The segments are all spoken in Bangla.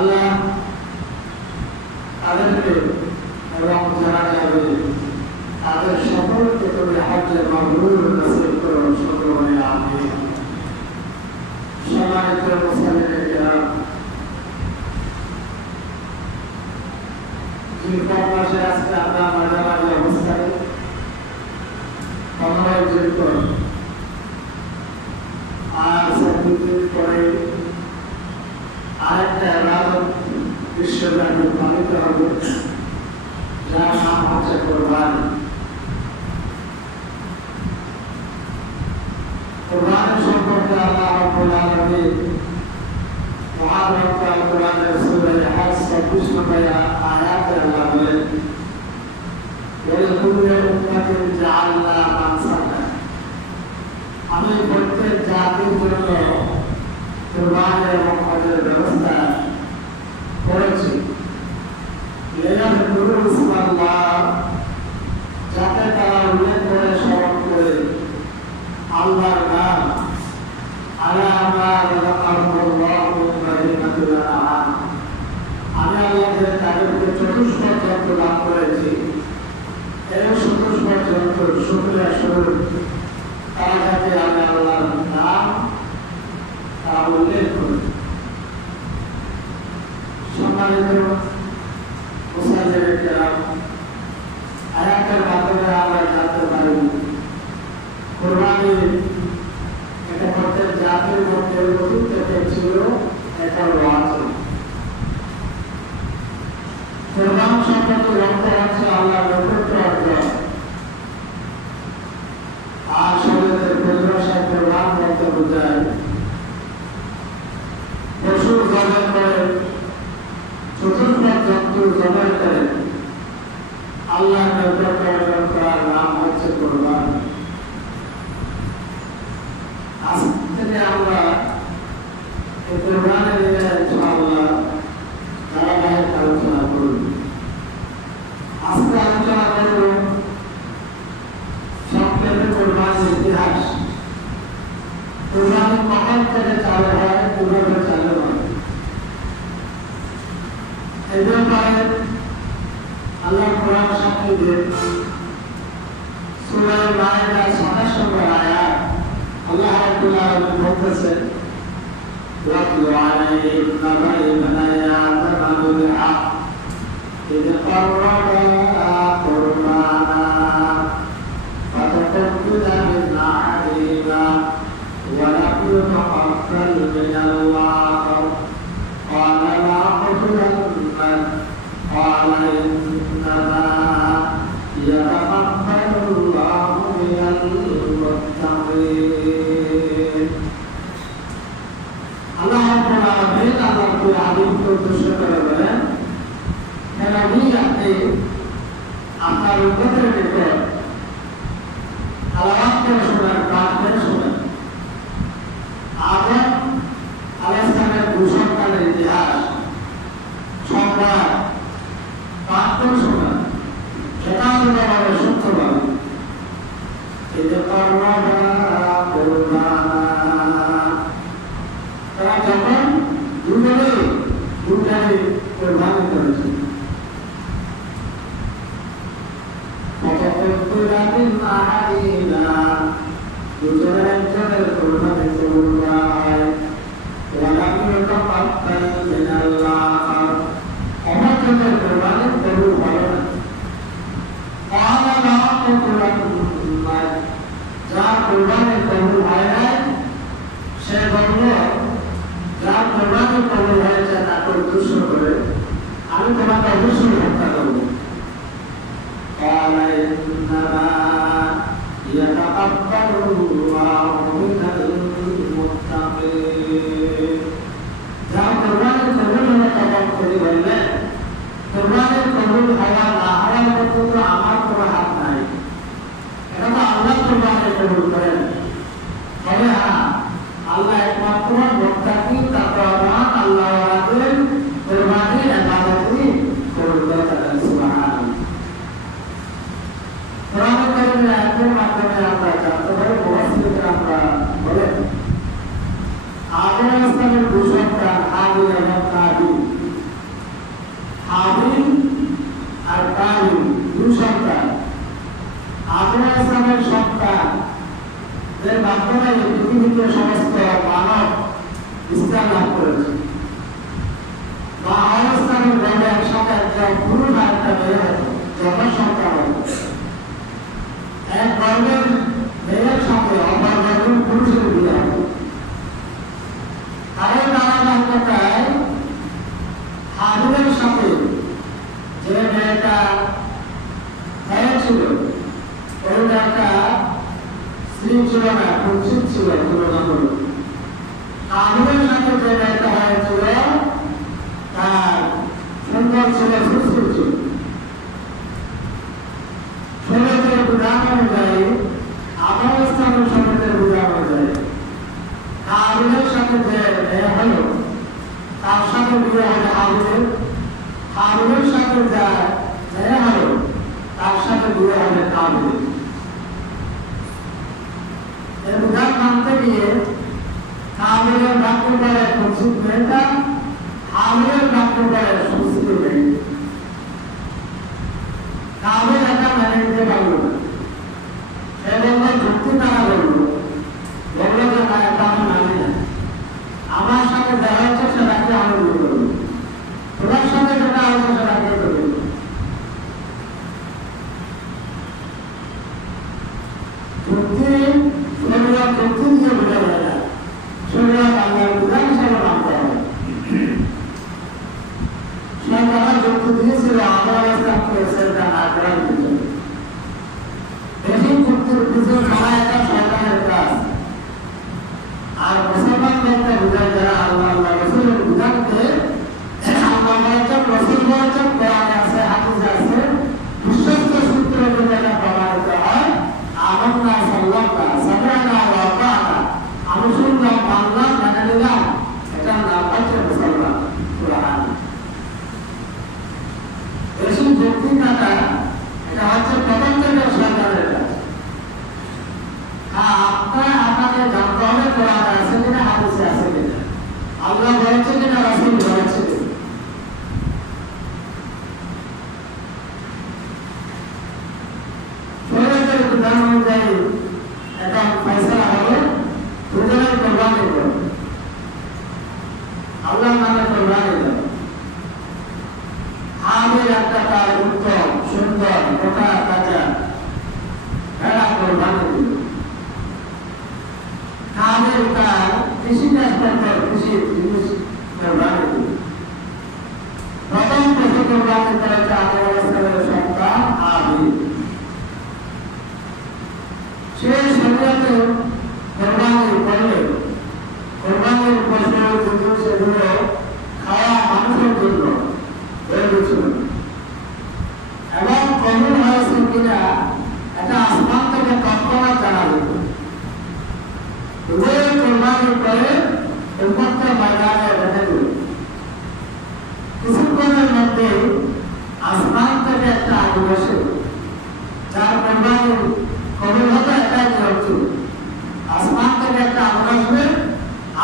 আল্লাহ তাদেরকে এবং যারা যাবে তাদের সকলকে তুমি হজ্জে মাবরুর নসিব করো, সকলে আমিন। সম্মানিত মুসলিম কিরাম, জিলকদ মাসে আজকে আমরা মাঝামাঝি অবস্থায় 15 জিলকদ আর 26 দিন পরে আরেকটা ইবাদত বিশ্বব্যাপী পালিত হবে, যার নাম হচ্ছে কোরবানি। কোরবানি সম্পর্কে আল্লাহ রাব্বুল আলামিন মহাগ্রন্থ আল কোরআনের সূরা হজ 26 নম্বর আয়াতে আল্লাহ বলেন, ওয়ালিকুল্লি উম্মাতিন জাআলনা মানসাকা, আমি প্রত্যেক জাতির জন্য কোরবানি এবং হজের ব্যবস্থা করেছি। লিয়াযকুরু ইসমাল্লাহ, যাতে তারা উল্লেখ করে স্মরণ করে আল্লাহর নাম, আলা মা রাযাকাহুমুল্লাহু মিন বাহিমাতিল আনআম, আমি আল্লাহ যে তাদেরকে চতুষ্পদ জন্তু দান করেছি, এই চতুষ্পদ জন্তুর শুকরিয়া স্বরূপ তারা যাতে আমি আল্লাহর নাম তারা উল্লেখ করে। সম্মানিত মুসলিম কিরাম, আয়াতের মাধ্যমে আমরা জানতে পারি কোরবানি এটা প্রত্যেক জাতির মধ্যে অতীত থেকে ছিল, এটাও আছে। কোরবান সম্পর্কে লক্ষ্য হচ্ছে আল্লাহর নৈকট্য অর্জন। আর শরীয়তের পরিভাষায় কোরবান বলতে বোঝায় পশু জবাই করে, চতুষ্পদ জন্তু জবাই করে আল্লাহর নৈকট্য অর্জন করার নাম হচ্ছে কোরবান। আজ থেকে আমরা এই কোরবানি নিয়ে ইনশাআল্লাহ ধারাবাহিক আলোচনা করব। আজকে আলোচনা করব সংক্ষেপে কোরবানির ইতিহাস। কোরবানি কখন থেকে চালু হয়, কিভাবে চালু হয়, এই ব্যাপারে আল্লাহ কোরআন সাক্ষী দেন। সূরা মায়েদা 27 নম্বর আয়াত আল্লাহ রাব্বুল আলামিন বলতেছেন, ওয়াতলু আলাইহিম নাবা ইবনাই আদম বিল হক ইয ক্বাররাবা কুরবানা ফাতাকাব্বালা মিন আহাদিহিমা ওয়া লাম ইউতাকাব্বাল মিনাল্লাহ ক্বালা লা আকুতুলান্নাক ক্বালা ইন্নামা ইয়াতাকাব্বালুল্লাহু মিনাল মুত্তাকিন। আল্লাহ রাব্বুল আলামিন আমাকে আদিত্য উদ্দেশ্য করে বলেন, নবী আপনি আপনার উম্মতের নিকট আলাপ করে শোনেন, পাঠ করে শোনেন আদম আলাইহিস সালামের ভূসন্তানের ইতিহাস সংবাদ পাঠ করে শোনেন, যথাযথভাবে সত্যভাবে। ইয ক্বাররাবা কুরবানা, তারা যখন দুটাই কোরবানি করেছে, ফাতাকাব্বালা মিন আহাদিহিমা, দুজনের একজনের কোরবানি কবুল করা হয়, ওয়া লাম ইউতাকাব্বাল মিনাল্লাহ, অন্যজনের কোরবানি কবুল হলো না। ক্বালা লা আকুতুলান্নাক, যার কোরবানি কবুল হয় নাই সে বলল, যার কোরবানি কবুল হয়েছে তাকে উদ্দেশ্য করে আমি তোমাকে অবশ্যই হত্যা করব। ক্বালা ইন্নামা ইয়াতাকাব্বালুল্লাহু মিনাল মুত্তাকিন, যার কোরবানি কবুল হলো তখন তিনি বললেন, কোরবানি কবুল হওয়া না হওয়ার পর্যন্ত আমার কোনো হাত নাই, এটা তো আল্লাহ কোরবানি কবুল করেন। তবে হ্যাঁ, আল্লাহ একমাত্র মুত্তাকি তাকওয়াবান আল্লাহওয়ালাদের কোরবানি ইবাদতই কবুল করেন। সুবহানাল্লাহ। কোরআন কারীমের আয়াতের মাধ্যমে আমরা জানতে পারি, মুফাসসিররা আমরা বলেন আদম আলাইহিস সালামের ভূসন্তান হাবিল এবং কাবিল সন্তান এর মাধ্যমে পৃথিবীতে সমস্ত মানব ইসলাম লাভ করেছে। মা অবস্থানের গর্ভে একসাথে একজন পুরুষ আর একটা মেয়ে হতো, জনসংখ্যা হতো। এক গর্ভের মেয়ের সাথে অপর গর্ভের পুরুষের বিয়ে হতো। কারণ ধারাবাহিকতায় হাবিলের সাথে যে মেয়েটা হয়েছিল ওইটা একটা স্ত্রী ছিল না, কুৎসিত ছিল তুলনামূলক। হাবিলের সাথে যে মেয়েটা হয়েছিল তার সুন্দর ছিল, সুস্থির ছিল। শরীরের বিধান অনুযায়ী, আফগানিস্তানের শরীরের বিধান অনুযায়ী হাবিলের সাথে যে মেয়ে হলো তার সাথে বিয়ে হবে হাবিলের, হাবিলের সাথে যা মেয়ে হলো তার সাথে বিয়ে হবে কাবিলের। এর বিধান মানতে গিয়ে কাবিলের ডাক্তার বলে কুৎসিত মেয়েটা, হাবিলের ডাক্তার বলে সুস্থির মেয়ে। কাবিল এটা মেনে নিতে পারল না, সে বলল যুক্তি তারা বলল বললো যে না, এটা আমি মানি না, আমার সাথে দেখা হচ্ছে সেটাকে আমি বিয়ে করবো, তোমার সাথে যেটা হচ্ছে সেটাকে করবো। যুক্তি শরীর যুক্তি দিয়ে বোঝা যায় না, শরীর বাংলার বিধান হিসাবে মানতে হবে। সে তারা যুক্তি দিয়েছিল আফগানিস্তানকে সেটা না করার পিছনে। বেশি যুক্তির পিছনে খাওয়া একটা শয়তানের কাজ। আর মুসলমান বলতে বোঝায় যারা আল্লাহ আল্লাহ রসুলের বিধানকে আল্লাহ বলেছেন, রসুল বলেছেন, কোরআনে আছে, হাদিসে আছে, বিশ্বস্ত সূত্রে যদি এটা প্রমাণিত হয়, আমান্না সাল্লাল্লাহু সামি'না ওয়া আতা'না, আমি শুনলাম, মানলাম, মেনে নিলাম, এটা নাম হচ্ছে মুসলমান। কুরআন বেশি যুক্তি কাটা এটা হচ্ছে প্রথম থেকে শয়তানের কাজ। আপনাকে জানতে হবে কোরআনে আছে কিনা, হাদিসে আছে কিনা, আল্লাহ বলেছে কিনা, রাসূল বলেছে কিনা। শরীয়তের বিধান অনুযায়ী এটা ফয়সালা হবে, দুজনের কোরবানি করবে, আল্লাহর নামে কোরবানি দেবে। হাবিল একটা তার উত্তম সুন্দর গোটা তাজা ভেড়া কোরবানি দিল। হাবিল তার কৃষিকাজ করত, কৃষি জিনিস কোরবানি দিল। প্রথম পশু কোরবানি করেছে আফগানিস্তানের সন্তান হাবিল। সে শরীয়তে কোরবানি করলে কোরবানির পশু যেগুলো সেগুলো খাওয়া মানুষের জন্য ছিল এবং কবুল হয়েছে কিনা এটা আসমান থেকে তৎক্ষণাৎ জানা যেত। কোরবানি করে উন্মুক্ত ময়দানে রেখে দিল। কিছুক্ষণের মধ্যে আসমান থেকে একটা আগুন আসে, যার কোরবানি কবুল হতো এটাই নিয়ম ছিল। আসমান থেকে একটা আগুন আসবে,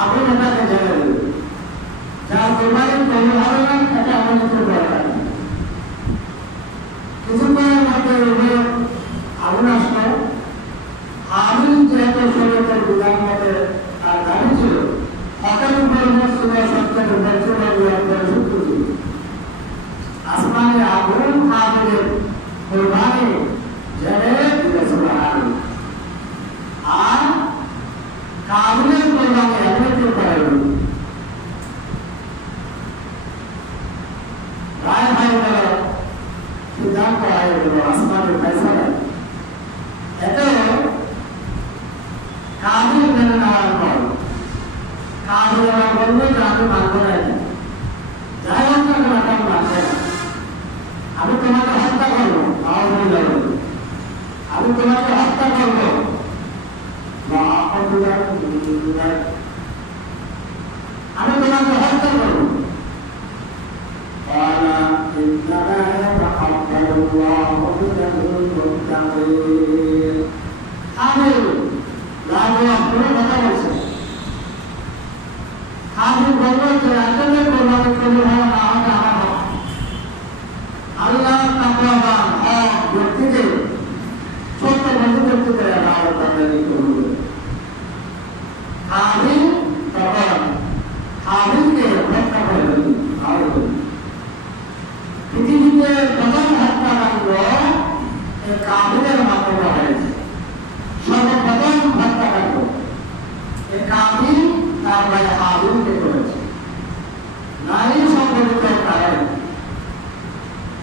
আগুন এটাকে জ্বালা দেবে, যার কোরবানি কবুল হবে না এটা আগুন হতে দরকার। কিছুক্ষণের মধ্যে আগুন আসলো। হাবিল যেহেতু শরীয়তের বিধান মতে তার দাবি ছিল, হকের উপর ছিল, সত্যের উপর ছিল, সত্য ছিল। আসমানের আগুন হাবিলের কোরবানি জেনে দিয়েছিল হাবিল। আর কাবিলের কোরবানি এমন কেউ করেন রায় হয়ে গেল, সিদ্ধান্ত হয়ে গেল আসমানের ফয়সালা। এতে কাবিল মেনে নেওয়ার পর কাবিল বলল যে আমি মানব না, যাই হোক না কেন আমি মানব না, আমি তোমাকে হত্যা করবো, আমি তোমাকে হত্যা করবো, আমি তোমাকে হত্যা করবো। আল্লাহ তাকওয়াবান হক ব্যক্তিকে সত্য বন্ধু করতে হাবিল তখন হাবিলকে হত্যা করে পৃথিবীতে প্রথম হত্যাকাণ্ড কাবিলের মাধ্যমে হয়েছে। সর্বপ্রথম হত্যাকাণ্ড কাবিল তার ভাই হাবিলকে করেছে। নারী সংগঠিত কারণে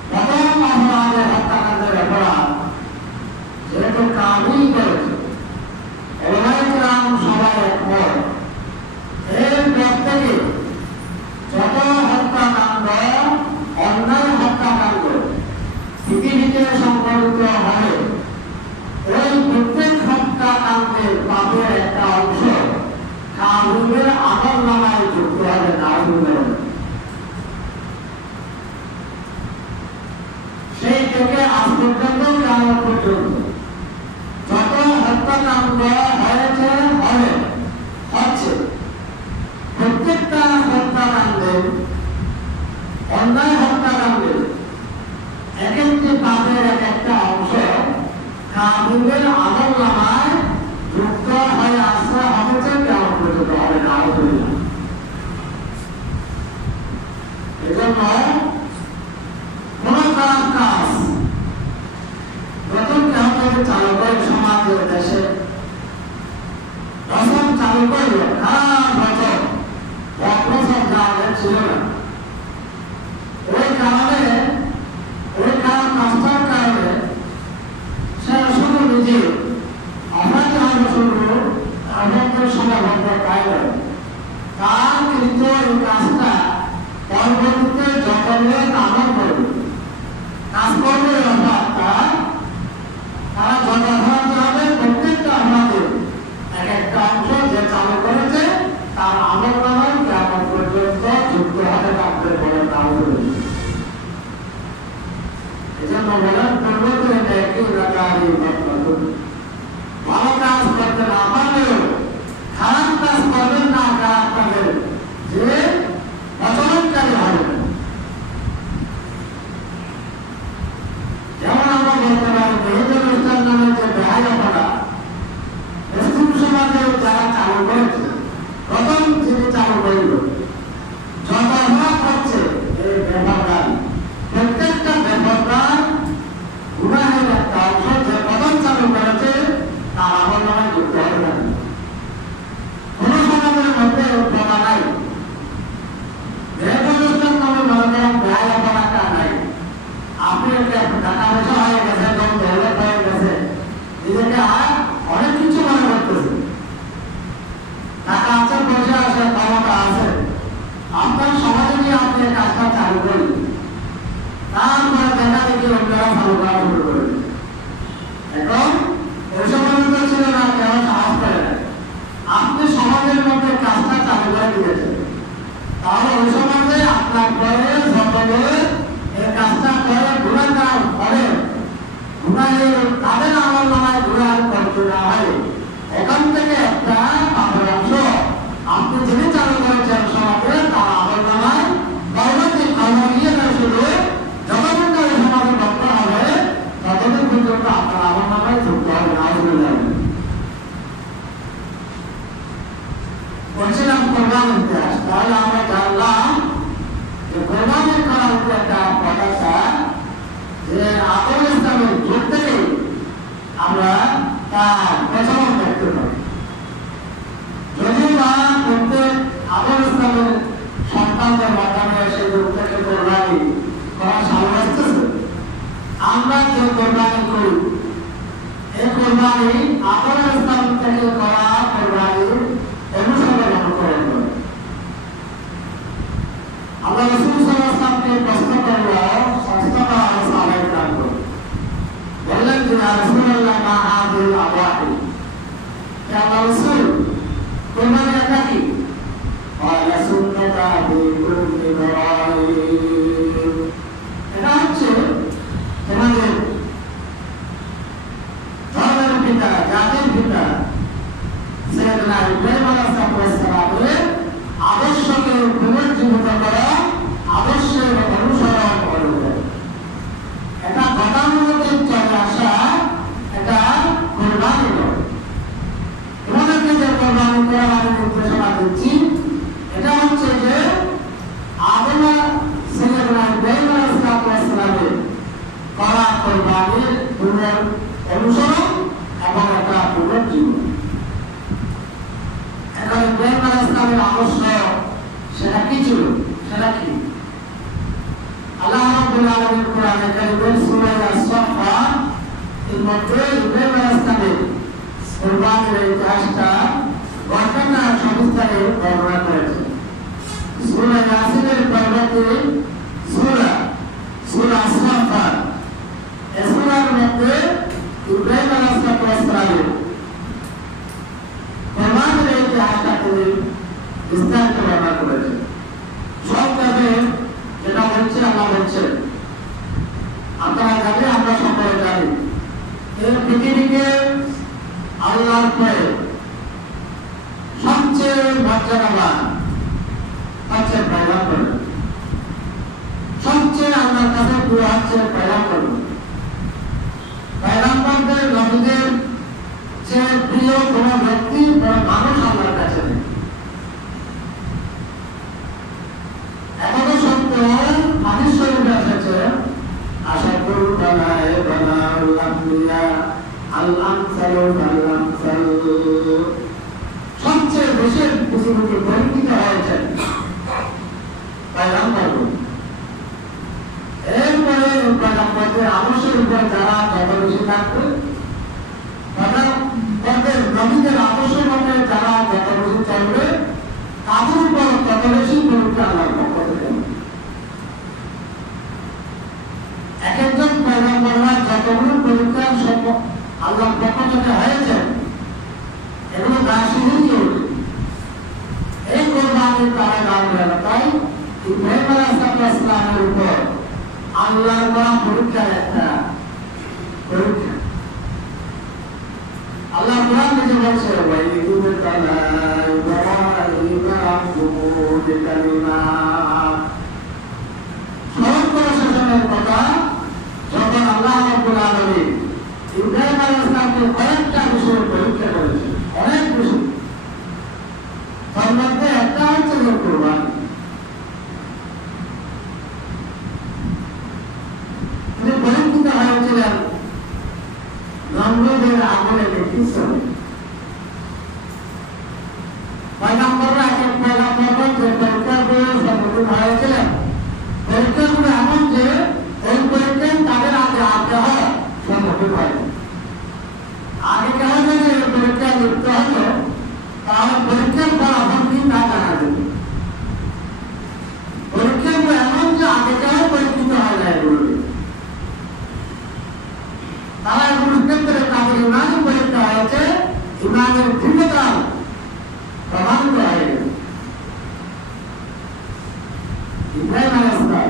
প্রথম অপরাধের হত্যাকাণ্ডের অপরাধ যেহেতু কাবিল করেছে, সবাই একমত এর প্রত্যেকে যত হত্যাকাণ্ড অন্যায় হত্যাকাণ্ড পৃথিবীতে সংঘটিত হবে ওই প্রত্যেক হত্যাকাণ্ডের পাপের একটা অংশ কাবিলের আমল নামায় যুক্ত হবে। নাউজুবিল্লাহ। সেই থেকে আজ পর্যন্ত কিয়ামত পর্যন্ত যত হত্যাকাণ্ড হয়েছে হবে হচ্ছে প্রত্যেকটা হত্যাকাণ্ডে অন্যায় হত্যাকাণ্ডে এক একটি পাপের এক একটা অংশ কাবিলের আমল নামায় যুক্ত হয়ে আসতে হচ্ছে কিয়ামত পর্যন্ত হবে। নাউজুবিল্লাহ। এজন্য কোন খারাপ কাজ প্রথম কিয়ামত চালু করে সমাজের দেশে প্রথম চালু করল খারাপ বছর বছর যা ছিল না। ওই কারণে ওই খারাপ কাজটার কারণে সে শুধু নিজে অপরাধী হবে, শুধু অপরাধের সময় ভদ্র পায় না, তার কিন্তু এই কাজটা পরবর্তীতে যখন আমল করবে কাজ করবে অপরাধটা তারা যত অপরাধ হবে প্রত্যেকটা অপরাধের এক একটা অংশ যে চালু করেছে তার আমল নামায় কিয়ামত পর্যন্ত যুক্ত হবে কাপড়ে বলে নাউজুবিল্লাহ। এজন্য বলেন পূর্বতে এটা একই রাখারি ভালো কাজ করতে না পারলেও খারাপ কাজ করবেন না, খারাপ কাজের যে প্রচলনকারী হবে। যেমন আমরা বলতে পারি মেহেদুল ইসলাম নামে যে বেহায়াপনা মুসলিম সমাজে যারা চালু করেছে, প্রথম যিনি চালু করল যত অপরাধ হচ্ছে এই বেপরদার প্রত্যেকটা বেপরদার গুনাহের একটা অংশ যে প্রথম চালু করেছে তার আমল নামায় যুক্ত হবে না। কোন সমাজের মধ্যে প্রথা নাই মেহেদুল ইসলাম নামে মনে করেন বেহায়াপনাটা নাই। আপনি টাকা পয়সা হয়ে গেছে, ডেভেলপ হয়ে গেছে, নিজেকে অনেক কিছু মনে করতেছে, টাকা আছে, পয়সা আছে, ক্ষমতা আছে, আপনার সমাজে নিয়ে আপনি কাজটা চালু করেন, তারপরে দেখা দেখি অন্যরা চালু করা শুরু করেন। এখন ওই সময় ছিল না, কেন সাহস করে না, আপনি সমাজের মধ্যে কাজটা চালু করে দিয়েছেন, তাহলে ওই সমাজে আপনার পরে সকলে এই কাজটা করে গুণাগার করে গুণাহের তাদের আমল নামায় গুণার করতে না হয় ওখান থেকে একটা পাপের অংশ আপনি যিনি চালু করেছেন সমাজে তার আমল নামায় পরবর্তী খবর নিয়ে শুধু যতদিন ওই সমাজে ভক্ত হবে ততদিন পর্যন্ত আপনার আমল নামায় যুক্ত হবে। নাউজুবিল্লাহ। বলছিলাম কোরবান ইতিহাস, তাহলে আমরা জানলাম যে কোরবানি করা হচ্ছে একটা পতাকা যে আদম ইসলামের যুগ থেকেই আমরা তার প্রচলন দেখতে পাই। যদিও বা প্রত্যেক আদম ইসলামের সন্তানদের মাধ্যমে সেই যুগ থেকে কোরবানি করা সামনে আসতেছে, আমরা যে কোরবানি করি এই কোরবানি আদম ইসলাম থেকে করা কোরবানি অনুসরণ করে। আল্লাহ রাসূল সাল্লাল্লাহু আলাইহি ওয়াসাল্লামকে প্রশ্ন করল, সাহাবায়ে কেরাম বললেন যে ইয়া রাসূলুল্লাহ মা হাযিল আওয়াহি, হে আল্লাহর রাসূল কোরবানি এটা কি? ক্বালা সুন্নাতা বিকুম ইব্রাহিম, এটা হচ্ছে তোমাদের ধর্মের পিতা, জাতির পিতা সাইয়েদনা ইব্রাহিম আলাইহিস সালামের আদর্শকে পুনর্জীবিত করা, আদর্শের অনুসরণ করবে। এটা গতানুগতিক চলে আসা, এটা কোরবানি নয়। তোমাদেরকে যে কোরবানি করা ইসলামের আদর্শ সেটা কি ছিল, সেটা কি? আল্লাহ রাব্বুল আলামিন কোরআনে কারীমের সূরা আস-সাফফা এর মধ্যে ইব্রাহিম আলাইহিস সালামের কুরবানির ইতিহাসটা ঘটনা সবিস্তারে বর্ণনা করেছেন। সূরা ইয়াসিনের পরবর্তী সূরা আস-সাফফা এই সূরার মধ্যে ইব্রাহিম আলাইহিস সালামের কুরবানির ইতিহাসটা তিনি বিস্তারিত বর্ণনা করেছেন। সংক্ষেপে যেটা হচ্ছে আল্লাহ বলছেন, আপনারা জানেন, আমরা সকলে জানি, এই পৃথিবীকে আল্লাহর পরে সবচেয়ে মর্যাদাবান হচ্ছে পয়গম্বর, সবচেয়ে আল্লাহর কাছে প্রিয় হচ্ছে পয়গম্বর। পয়গম্বরদের নবীদের চেয়ে প্রিয় কোন ব্যক্তি বা মানুষ আল্লাহর কাছে নেই। এখনো সত্য হাদিস শরীফে এসেছে, আশাকুল বালায়ে বালাউল আমবিয়া আল আমসালু ফাল আমসাল, সবচেয়ে বেশি পৃথিবীতে পরীক্ষিত হয়েছে পয়গম্বর। এরপরে পয়গম্বরদের আদর্শের উপর যারা যত বেশি থাকবে, পয়গম্বরদের নবীদের আদর্শ মতে যারা যত বেশি চলবে, তাদের উপর তত বেশি পরীক্ষা আল্লাহর পক্ষ থেকে। এক একজন পয়গম্বররা যতগুলো পরীক্ষার আল্লাহর পক্ষ থেকে হয়েছে, এগুলো দাসীহীন চলবে। এই কোরবানির তারা গান গেল, তাই ইব্রাহিম আলাইহিস সালামের উপর আল্লাহর করা পরীক্ষার একটা পরীক্ষা। আল্লাহ কোরআন থেকে বলছে, ওয়াইদুল্লাহ ইব্রাহিম রাব্বুহু বিকালিমাত, স্মরণ করে সেসবের কথা যখন আল্লাহ রাব্বুল আলামিন ইব্রাহিম আলাইহিস সালামকে কয়েকটা বিষয়ে পরীক্ষা করেছেন, অনেক বিষয়। তার মধ্যে একটা হচ্ছে কোরবানি। তিনি পরীক্ষিত হয়েছিলেন নমরুদের আগুনে নেতৃত্বে। পয়গম্বররা এক এক পয়গম্বর যে পরীক্ষাগুলো সম্মুখীন হয়েছিলেন, পরীক্ষাগুলো এমন যে ওই পরীক্ষায় তাদের আগে আগ্রহ সম্মুখীন হয়। আগে কেন যদি এই পরীক্ষায় লিপ্ত হতো, তাহলে পরীক্ষার ফলাফল কি তা জানা যেত। পরীক্ষাগুলো এমন যে আগে কেন পরীক্ষিত হয় না এগুলোকে, তারা এগুলোর ক্ষেত্রে তাদের ইমানি পরীক্ষা হয়েছে, ইমানের দৃঢ়তা প্রমাণিত হয়ে গেছে। ইব্রাহিম আলাইহিস সালাম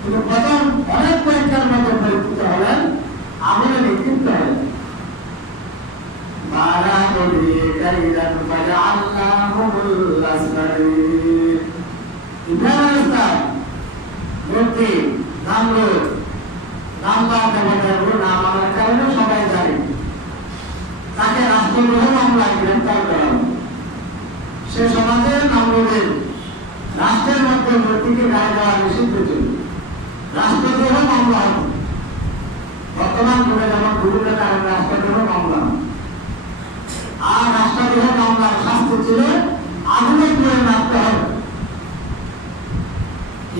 তিনি প্রথম অনেক পরীক্ষার মধ্যে পরীক্ষিত হলেন, আমলে নেতৃত্ব হলেন। ইব্রাহিম আলাইহিস সালাম মূর্তি নামরুদ, নামদার দেবতাগুলো নাম আমার কারণে সবাই জানে, তাকে রাষ্ট্রদ্রোহ মামলায় গ্রেফতার করা হয়। সে সমাজে নামরুদের রাষ্ট্রের মধ্যে মূর্তিকে গায়ে দেওয়া নিষিদ্ধ ছিল, রাষ্ট্রদ্রোহ মামলা হতো। বর্তমান যুগে যেমন বিভিন্ন কারণে রাষ্ট্রদ্রোহ মামলা, আর রাষ্ট্রদ্রোহ মামলার শাস্তি ছিল আগুনে পুড়ে মারতে হবে।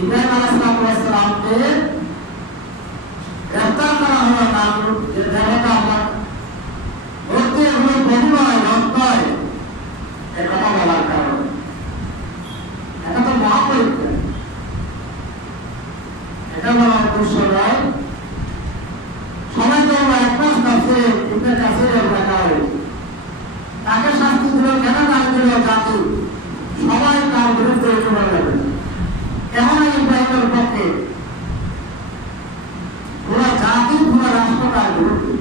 ইব্রাহিম আলাইহিস সালামকে গ্রেফতার করা হলো নামরুদ, যে দেবতা আমার মূর্তি এগুলো বহু নয়, রথ নয়, এ কথা বলার কারণে। এটা তো মহাপরীক্ষা, এটা বলা উদ্দেশ্য নয়। সবাই তো এক মাস কাছে ইবনে কাসির লেখা হয়েছে, তাকে শাস্তি দিল কেন, তার দিল জাতি, সবাই তার বিরুদ্ধে চলে যাবে। কেমন ইব্রাহিমের পক্ষে পুরো জাতি, পুরো রাষ্ট্র তার বিরুদ্ধে।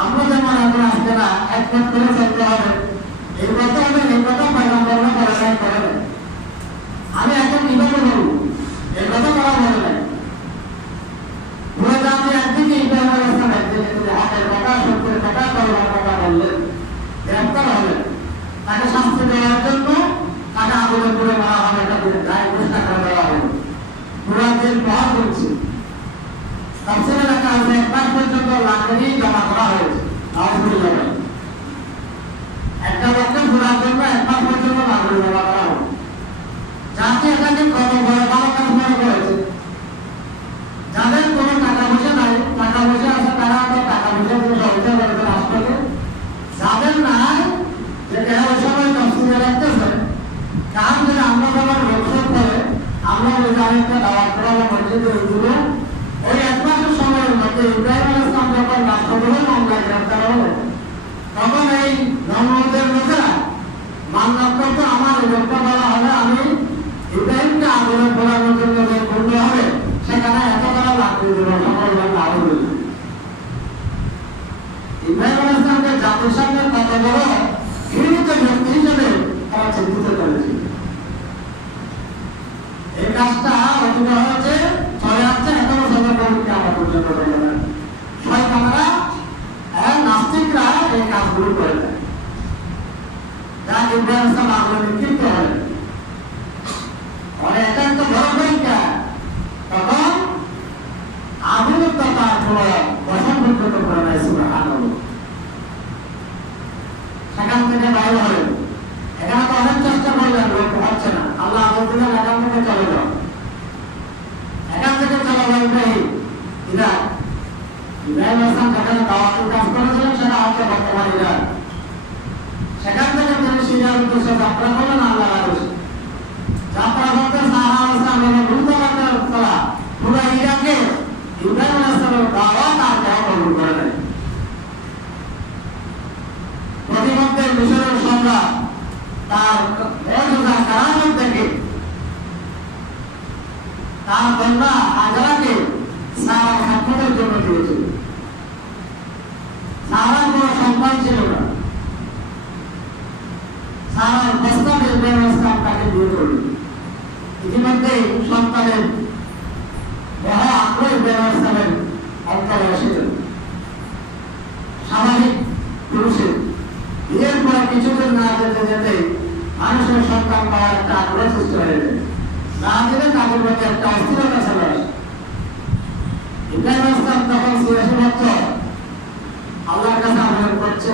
আমরা যেমন এখন আসবে না, একমত করে চলতে হবে, এই কথা হবে, এই কথা পয়গম্বররা করে নাই। আমি এখন কিভাবে বলবো, এই কথা বলা বলে নাই। পুরো জাতি একদিকে ইব্রাহিম আলাইহিস সালাম, একদিকে তিনি হকের কথা, সত্যের কথা, কল্যাণের কথা বললেন, গ্রেফতার হলেন। তাকে শাস্তি দেওয়ার জন্য তাকে আগুনে পুড়ে মারা হবে, এটা দায় ঘোষণা করে দেওয়া হবে। পুরা জেল প্রহার করছে, তাফসীরে লেখা আছে 1 মাস পর্যন্ত লাকড়ি জমা করা হয়েছে। একটা লোককে ঘোরার জন্য 1 মাস পর্যন্ত লাকড়ি জমা করা হবে। যাতে এটাকে কত বড় ভালো কাজ মনে করেছে, যাদের কোনো টাকা পয়সা নাই, টাকা পয়সা আছে তারা তো টাকা পয়সা দিয়ে সহযোগিতা করবে রাষ্ট্রকে, যাদের নাই যেটা ওই সময় তফসিলে রাখতেছে কারণ যদি আমরা যখন রক্ষণ করে আমরা ওই জায়গাটা দাওয়াত করাবো মসজিদে ওইগুলো ওই 1 মাসের সময়ের মধ্যে ইব্রাহিম আলাইহিস সালাম যখন রাষ্ট্রগুলো মামলায় গ্রেফতার হলো তখন এই ধর্মদের লোকেরা মান্নাত করতো আমার এই লোকটা বলা হবে আমি ইব্রাহিমকে আগুনে পোড়ানোর জন্য যে করতে হবে সেখানে এত টাকা লাকড়ি দেবো সকল ভাবে আরো রয়েছে। ইব্রাহিম আলাইহিস সালামকে জাতির সামনে কত বড় ঘৃণিত ব্যক্তি হিসেবে তারা চিন্তিত করেছিল। এই কাজটা অতীত হয়েছে চলে আসছে এখনো সর্বপক্ষে আমার পর্যন্ত শয়তানরা নাস্তিকরা এই কাজগুলো করে দেয় যা ইব্রাহিম সাহেব আগুনে নিক্ষিপ্ত হয়। এটা একটা বড় ভূমিকা তখন আধুনিকতা বসন পর্যন্ত করে নেয় সুবহানাল্লাহ। সেখান থেকে বাইরে হলেন, এখানে তো অনেক চেষ্টা করলেন লোক হচ্ছে না, আল্লাহ আদেশ দিলেন এখান থেকে চলে যাও, এখান থেকে চলে যাও ইব্রাহিম। ইব্রাহিম আসলাম যেখানে দাওয়াতের কাজ করেছিলেন সেটা হচ্ছে বর্তমান ইরাক। সেখান থেকে তিনি সিরিয়ার উদ্দেশ্যে যাত্রা করলেন আল্লাহ আদেশে। যাত্রা করতে সাহারা আসলাম এবং দ্রুত করা পুরো ইরাকে ইব্রাহিম আসলামের দাওয়াত আর কেউ কবুল করে নেয়। প্রতিমধ্যে মিশরের সম্রাট তার কারাগার থেকে তার কন্যা হাজরাকে সারার সাক্ষাতের জন্য দিয়েছিল। সারার কোনো সন্তান ছিল না, সারার প্রস্তাবে ইব্রাহিম আসলাম তাকে বিয়ে করল। ইতিমধ্যে সন্তানের বড় আগ্রহ ইব্রাহিম আসলামের অন্তরে এসেছিল। স্বাভাবিক পুরুষের বিয়ের পর কিছুদিন না যেতে যেতে মানুষের সন্তান পাওয়ার একটা আগ্রহ সৃষ্টি হয়ে যায়, না দিলে তাদের মধ্যে একটা অস্থিরতা চলে আসে। ইব্রাহিম আসলাম তখন ৮৬ বছর আল্লাহর কাছে আবেদন করছে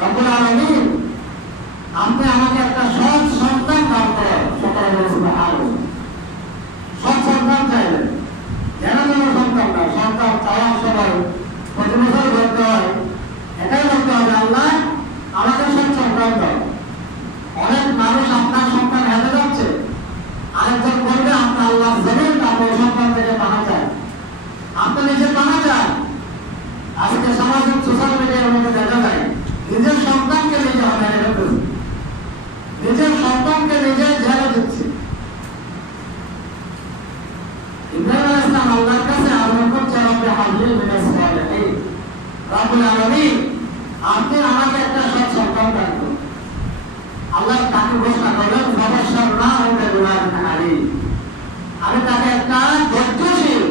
রব্বুল আলামিন আপনি আমাকে একটা সৎ সন্তান দান করেন। সকলে সৎ সন্তান চাইলেন, যেন কোনো সন্তান না, সন্তান চাওয়ার সময় প্রতি বছর বলতে হয় এটাই বলতে হবে আল্লাহ আমাকে সৎ সন্তান দাও। অনেক মানুষ আপনার সন্তান হেঁটে যাচ্ছে, আরেকজন বলবে আপনার আল্লাহ জমিন তারপর সন্তান থেকে বানা যায়, আপনি নিজে বানা যায়। আজকে সামাজিক সোশ্যাল মিডিয়ার মধ্যে দেখা যায় নিজের সন্তানকে নিজে হটাই রেখেছে, নিজের সন্তানকে নিজে ঝেড়ে দিচ্ছে। ইব্রাহিম আলাইহিস সালাম আল্লাহর কাছে আবেদন করছে রব্বি হাবলি মিনাস সালিহিন, রব্বুল আলামিন আপনি আমাকে একটা সৎ সন্তান দান করুন। আল্লাহ তাকে ঘোষণা করলেন ফাবাশশারনাহু বিগুলামিন আলীম, আমি তাকে একটা ধৈর্যশীল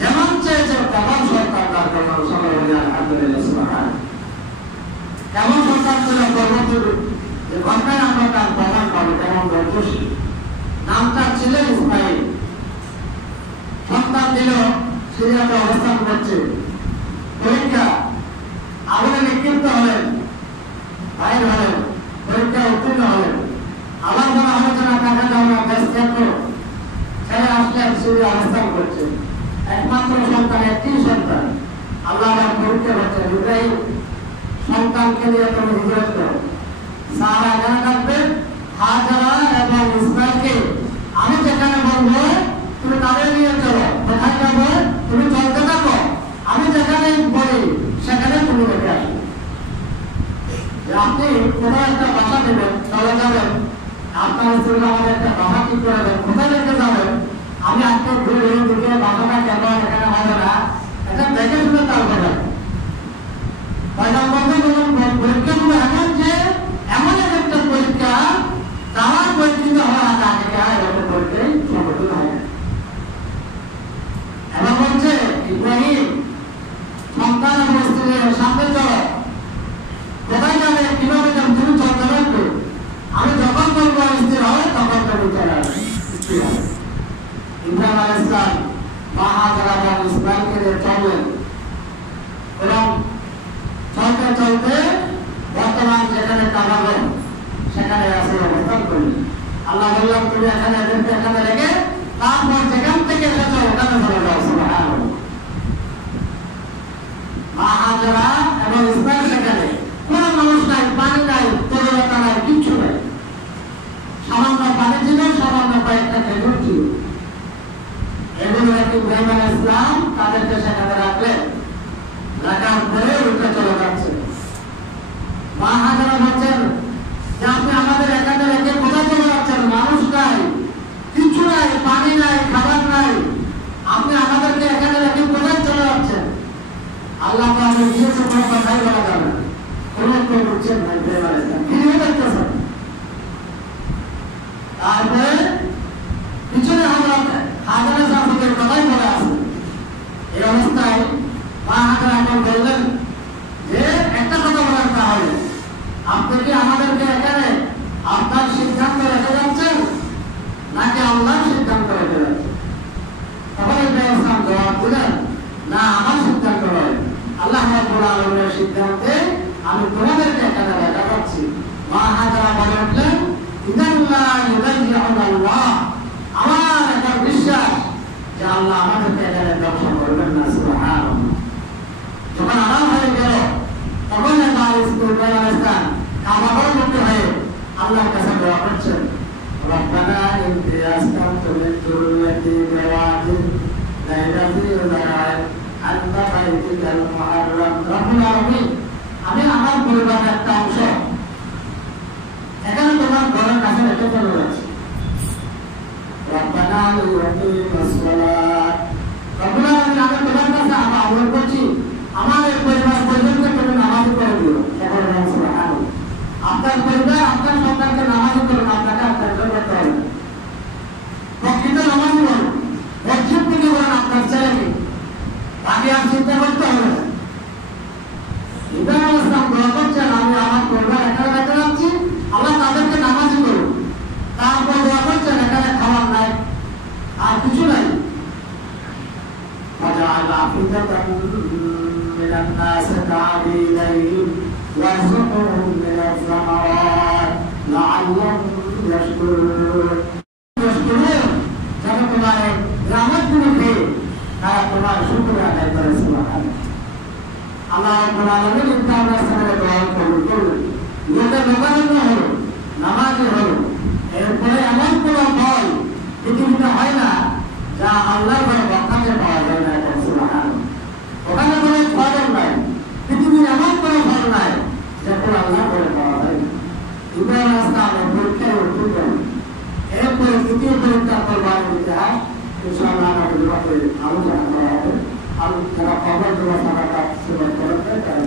যেমন চেয়েছে তেমন সন্তান দান করলাম। সকলে বলি আলহামদুলিল্লাহ সুবহানাল্লাহ। কেমন সন্তান ছিল পরবর্তী যে ঘটনায় আমরা তার প্রমাণ পাবো তেমন ধৈর্যশীল। নামটা ছিল ইসমাইল। সন্তান দিল, সিরিয়াতে অবস্থান করছে, পরীক্ষা আগুনে নিক্ষিপ্ত হলেন, বাইর হলেন, পরীক্ষা উত্তীর্ণ হলেন। আবার বলা হয়েছে না টাকা দাও না দেশ ত্যাগ করো, ছেলে আসলেন সিরিয়া অবস্থান করছে। একমাত্র সন্তান, একটি সন্তান। আল্লাহ আবার পরীক্ষা করছেন ইব্রাহিম সন্তানকে নিয়ে তুমি হিজরত করো। সারা এখানে থাকবে, হাজারা এবং ইসমাইলকে আমি যেখানে বলবো তুমি তাদের নিয়ে চলো, কোথায় যাবো তুমি চলতে থাকো, আমি যেখানে বলি সেখানে তুমি রেখে আসবে। আপনি কোনো একটা বাসা নেবেন, চলে যাবেন, আপনার স্ত্রী আমাদের একটা বাসা ঠিক করে দেন, কোথায় রেখে যাবেন, আমি আজকে ঘুরে দিকে বাসাটা কেন এখানে হবে না এটা দেখে শুনে তারপরে যাবেন। পরীক্ষাগুলো এমন যে এমন একটা পরীক্ষা তার পরীক্ষিত হওয়ার আগে এরকম পরীক্ষায় সংগঠিত হয় না। এবার বলছে ইব্রাহিম সন্তান এবং স্ত্রীর সামনে চলো, কোথায় যাবে কিভাবে যাবে তুমি চলতে পারবে, আমি যখন বলবো স্থির হবে তখন তুমি চলে আসবে, স্থির হবে। ইব্রাহিম আলাইহিস সালাম মা হাজারা এবং ইসমাইলকে নিয়ে চললেন। বললাম তুমি এখানে এদেরকে এখানে রেখে তারপর যেখান থেকে এসেছো ওখানে চলে যাও। সুবহানাল্লাহ। মা হাজেরা এবং ইসমাইল সেখানে কোনো মানুষ নাই, পানি নাই, তরলতা নাই, কিচ্ছু নাই। সামান্য পানি ছিল, সামান্য কয়েকটা খেজুর ছিল। এগুলো একটি ইব্রাহিম আলাইহিস সালাম তাদেরকে সেখানে রাখলেন। রাখার পরে উঠে চলে যাচ্ছে। মা হাজেরা বলছেন যে আপনি আমাদের এখানে রেখে কোথায় চলে যাচ্ছেন? মানুষ নাই, কিছু নাই, পানি নাই, খাবার নাই, আপনি আমাদেরকে এখানে রেখে কোথায় চলে যাচ্ছেন? আল্লাহ তাআলা দিয়েছে কোনো কথাই বলা যাবে না। কোনো কেউ বুঝছেন না ইব্রাহিম আলাইহিস সালাম কি দেখতেছেন। তারপরে পিছনে হাজারা সাহাবাদের কথাই বলা আছে। এই অবস্থায় মা হাজারা এখন বললেন যে একটা কথা বলার তাহলে আপনি কি আমাদেরকে এখানে আপনার সিদ্ধান্ত রেখে যাচ্ছেন নাকি আল্লাহর সিদ্ধান্ত রেখে যাচ্ছেন? তখন ইব্রাহিম সালাম জবাব দিলেন, না, আমার সিদ্ধান্ত নয়, আল্লাহ রাব্বুল আলামিনের সিদ্ধান্তে আমি তোমাদেরকে এখানে রেখে যাচ্ছি। মা হাজারা বলে উঠলেন, ইদাল্লাহ ইউদাইয়ুনাল্লাহ, আমার একটা বিশ্বাস যে আল্লাহ আমাদেরকে এখানে ধ্বংস করবেন না। সুবহানাল্লাহ। যখন আরাম হয়ে গেল তখন ইব্রাহিম আলাইহিস সালাম কাবাগর মধ্যে হয়ে আল্লাহর কাছে দোয়া করছেন, রব্বানা ইন্নী আসকানতু মিন যুররিয়্যাতি বিওয়াদিন গায়রা যী যার'আন আনতা বাইতুকাল মুহাররাম। রব্বুল আলামিন, আমি আমার পরিবারের একটা অংশ এখানে তোমার ঘরের কাছে রেখে চলে যাচ্ছি। রব্বানা লিয়ুকিমাস সালাত। রব্বুল আলামিন, আমি তোমার কাছে আহ্বান করছি আমার এই পরিবার পর্যন্ত তুমি নামাজ করে দিও। আপনার পরিবার আপনার সন্তানকে নামাজ করুন, আপনাকে আপনার করতে হবে। প্রকৃত নামাজ বলুন, মসজিদ থেকে বলেন আপনার ছেলেকে, তাকে আর চিন্তা করতে হবে। ইব্রাহিম আলাইহিস সালাম দোয়া করছেন, আমি আমার পরিবার এখানে রেখে যাচ্ছি, আল্লাহ তাদেরকে নামাজি করুন। তারপর দোয়া করছেন এখানে খাবার নাই, আর কিছু নাই। وجعل أفئدة من الناس تهوي إليهم وارزقهم من الثمرات لعلهم يشكرون। যেন তোমার রহমতগুলো পেয়ে তারা তোমার শুকর আদায় করে। সুবহানাল্লাহ। আল্লাহ রাব্বুল আলামিন ইব্রাহিমের সামনে দোয়া কবুল করলেন। লোকের লোকারণ্য হলো, নামাজি হলো। এরপরে এমন কোনো ফল পৃথিবীতে হয় না যা আল্লাহর ঘরে বরকতে পাওয়া যায় না। সুবহানাল্লাহ। ওখানে কোনো ফল নাই, পৃথিবীর এমন কোনো ফল নাই যেটা আল্লাহর ঘরে পাওয়া যায় না। ইব্রাহিম আলাইহিস সালামের পরীক্ষায় উত্তীর্ণ। এরপরে দ্বিতীয় পরীক্ষা কোরবানির ইতিহাস ইনশাআল্লাহ আমাদের আলোচনা করা হবে। আর যারা খবর দেওয়া সারাটা সেবা করতে তারা